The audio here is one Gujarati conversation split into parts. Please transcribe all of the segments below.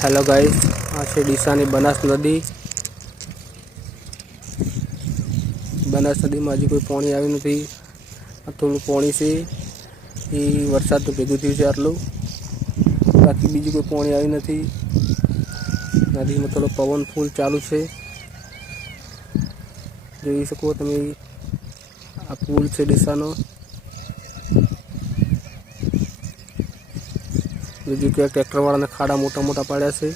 हेलो गाइस, आ છે ડીસાની બનાસ નદી। બનાસ નદીમાં હજી કોઈ પાણી આવ્યું નથી। આ થોડું પાણી છે એ વરસાદનું ભેગું થયું છે આટલું, બાકી બીજું કોઈ પાણી આવ્યું નથી। નદીમાં થોડો પવન ફૂલ ચાલુ છે, જોઈ શકો તમે। આ પુલ છે ડીસાનો। બીજું કે ટ્રેક્ટરવાળાને ખાડા મોટા મોટા પાડ્યા છે।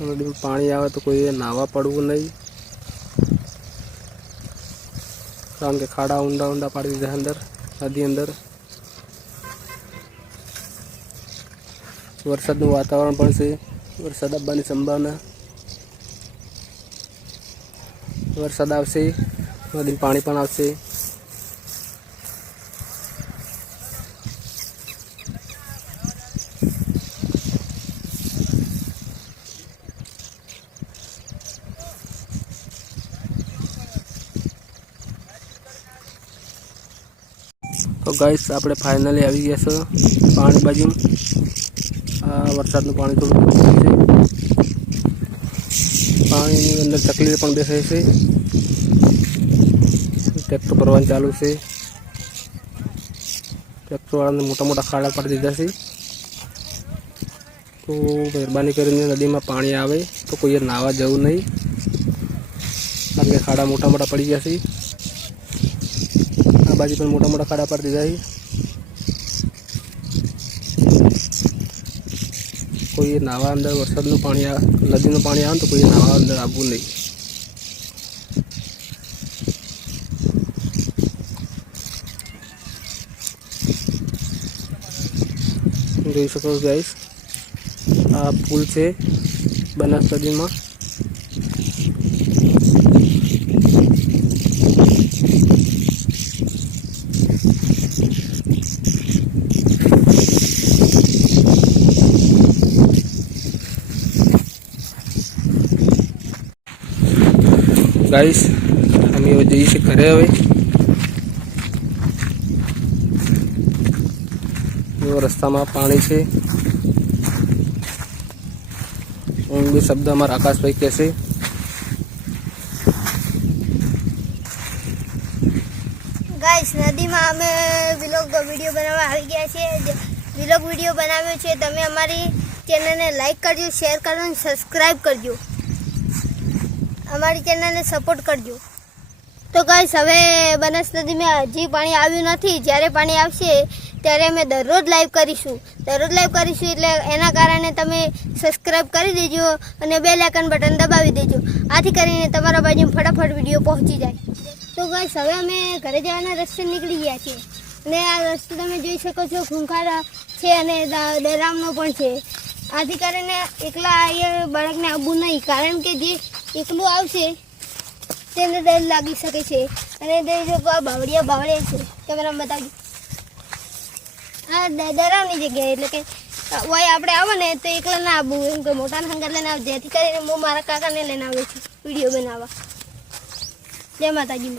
નદીમાં પાણી આવે તો કોઈએ નાહવા પડવું નહીં, કારણ કે ખાડા ઊંડા ઊંડા પાડી દીધા અંદર નદી અંદર। વરસાદનું વાતાવરણ પણ છે, વરસાદ આવવાની સંભાવના। વરસાદ આવશે, નદીમાં પાણી પણ આવશે। तो गाइस આપણે ફાઇનલી આવી ગયા છે પાણી બાજુ। આ વરસાદનું પાણી થોડું ઓછું છે, પાણીની અંદર ચકલી પણ દેખાય છે। ટ્રેક્ટર ભરવાનું ચાલુ છે, ટ્રેક્ટરવાળાને મોટા મોટા ખાડા પાડી દીધા છે। તો મહેરબાની કરીને નદીમાં પાણી આવે તો કોઈએ નાહવા જવું નહીં, કારણ કે ખાડા મોટા મોટા પડી ગયા છે। આ બાજુ પણ મોટા મોટા ખાડા પાડી દીધા છે, કોઈએ નાહવા અંદર વરસાદનું પાણી નદીનું પાણી આવે તો કોઈએ નાહવા અંદર આવવું નહીં। જોઈ શકો ગાઈસ, આ પુલ છે બનાસ નદીમાં। गाइस અમે હવે જઈએ છીએ ઘરે। હવે જો રસ્તામાં પાણી છે। બે શબ્દ અમારા આકાશભાઈ કહેશે। गाइस નદીમાં અમે વ્લોગ વિડિયો બનાવવા આવી ગયા છે। વ્લોગ વિડિયો બનાવ્યો છે, તમે અમારી ચેનલને લાઈક કરજો, શેર કરજો અને સબસ્ક્રાઇબ કરજો, અમારી ચેનલને સપોર્ટ કરજો। તો ગાઈસ હવે બનાસ નદીમાં હજી પાણી આવ્યું નથી, જ્યારે પાણી આવશે ત્યારે અમે દરરોજ લાઈવ કરીશું। એટલે એના કારણે તમે સબસ્ક્રાઇબ કરી દેજો અને બેલ આઇકન બટન દબાવી દેજો, આથી કરીને તમારા બાજુ ફટાફટ વિડીયો પહોંચી જાય। તો ગાઈસ હવે અમે ઘરે જવાના રસ્તે નીકળી ગયા છીએ, અને આ રસ્તો તમે જોઈ શકો છો, ખૂંખાર છે અને ડરામનો પણ છે। આથી કરીને એકલા એ બાળકને આવવું નહીં, કારણ કે જે એકલું આવશે તેને ડર લાગી શકે છે। અને બાવળિયા છે, કેમેરામાં બતાવજો। આ ડરાવની જગ્યાએ, એટલે કે વાય આપણે આવો ને તો એકલા ના આવવું, એમ કે મોટાને હંગાર લઈને આવ, જેથી કરીને હું મારા કાકાને લઈને આવ્યો છું વિડીયો બનાવવા। જય માતાજી।